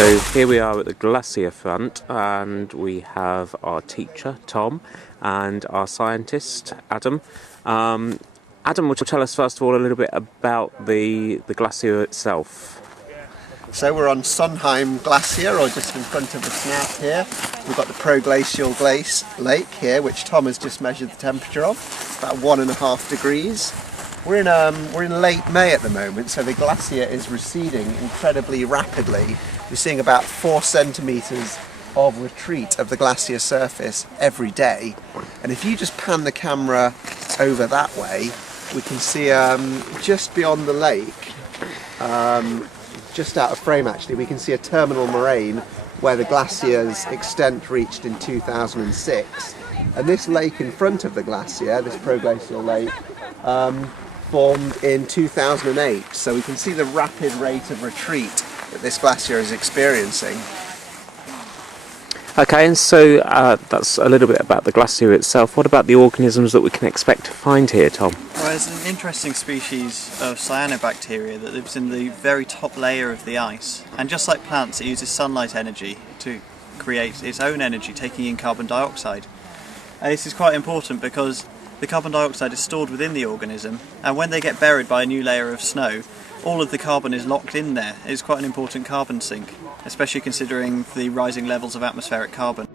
So here we are at the glacier front, and we have our teacher Tom and our scientist Adam. Adam will tell us first of all a little bit about the glacier itself. So we're on Sondheim Glacier, or just in front of the snout here. We've got the proglacial lake here, which Tom has just measured the temperature of, about 1.5 degrees. We're in late May at the moment, so the glacier is receding incredibly rapidly. We're seeing about 4 centimetres of retreat of the glacier surface every day. And if you just pan the camera over that way, we can see just beyond the lake, just out of frame actually, we can see a terminal moraine where the glacier's extent reached in 2006. And this lake in front of the glacier, this proglacial lake, formed in 2008. So we can see the rapid rate of retreat that this glacier is experiencing. Okay, and so that's a little bit about the glacier itself. What about the organisms that we can expect to find here, Tom? Well, there's an interesting species of cyanobacteria that lives in the very top layer of the ice, and just like plants, it uses sunlight energy to create its own energy, taking in carbon dioxide. And this is quite important because the carbon dioxide is stored within the organism, and when they get buried by a new layer of snow, all of the carbon is locked in there. It's quite an important carbon sink, especially considering the rising levels of atmospheric carbon.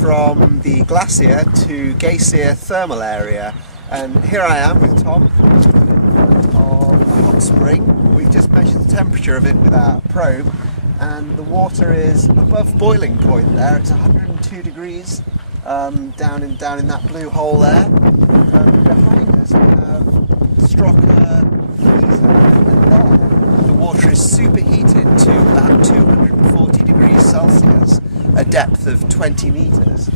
From the glacier to Glacier thermal area, and here I am with Tom of a hot spring. We've just measured the temperature of it with our probe, and the water is above boiling point there. It's 102 degrees down in that blue hole there. Behind us we have Straka freezer, and there the water is superheated to about 240 degrees Celsius, a depth of 20 metres.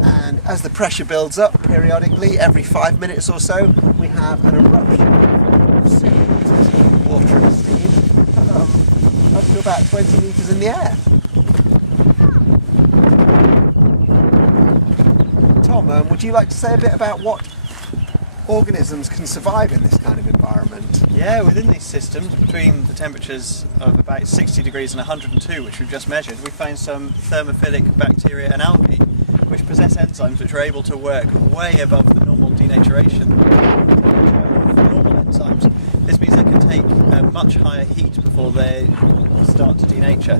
And as the pressure builds up periodically, every 5 minutes or so, we have an eruption of superheated water and steam up to about 20 metres in the air. Tom, would you like to say a bit about what organisms can survive in this kind of environment? Yeah, within these systems, between the temperatures of about 60 degrees and 102, which we've just measured, we find some thermophilic bacteria and algae, which possess enzymes which are able to work way above the normal denaturation of normal enzymes. This means they can take a much higher heat before they start to denature.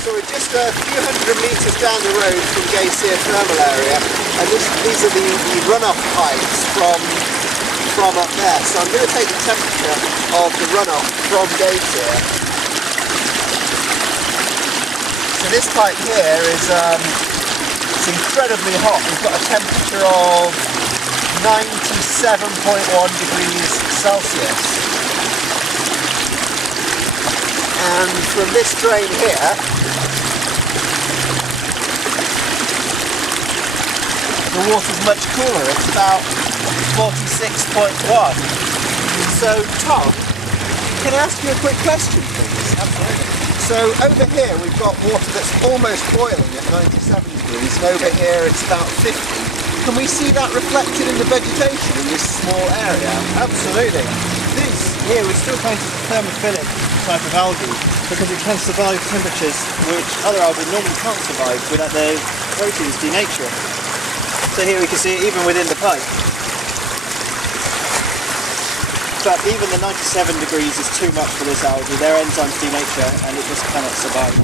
So we're just a few hundred metres down the road from Glacier thermal area, and these are the runoff pipes from up there. So I'm going to take the temperature of the runoff from Glacier. So this pipe here is it's incredibly hot. We've got a temperature of 97.1 degrees Celsius. And from this drain here, the water's much cooler. It's about 46.1. So, Tom, can I ask you a quick question, please? Absolutely. So, over here we've got water that's almost boiling at 97 degrees, and over here it's about 50. Can we see that reflected in the vegetation in this small area? Absolutely. This here we still find a thermophilic type of algae because it can survive temperatures which other algae normally can't survive without their proteins denaturing. So here we can see it even within the pipe. But even the 97 degrees is too much for this algae. Their enzymes denature and it just cannot survive.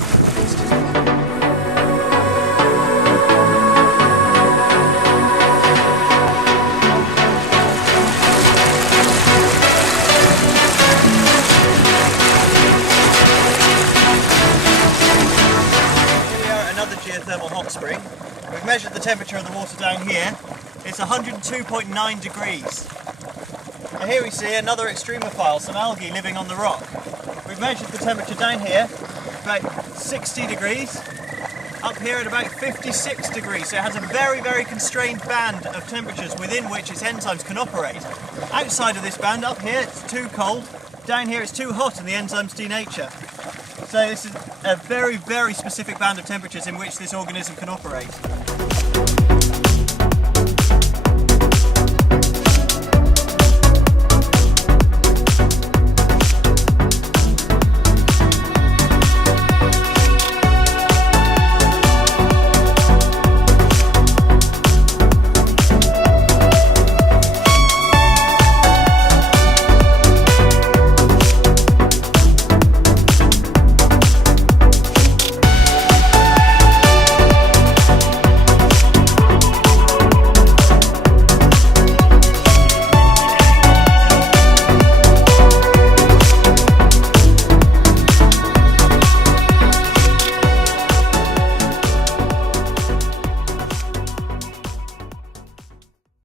Here we are at another geothermal hot spring. We've measured the temperature of the water down here. It's 102.9 degrees. And here we see another extremophile, some algae living on the rock. We We've measured the temperature down here, about 60 degrees, up here at about 56 degrees, so it has a very, very constrained band of temperatures within which its enzymes can operate. Outside of this band, up here, it's too cold, down here it's too hot and the enzymes denature. So this is a very, very specific band of temperatures in which this organism can operate.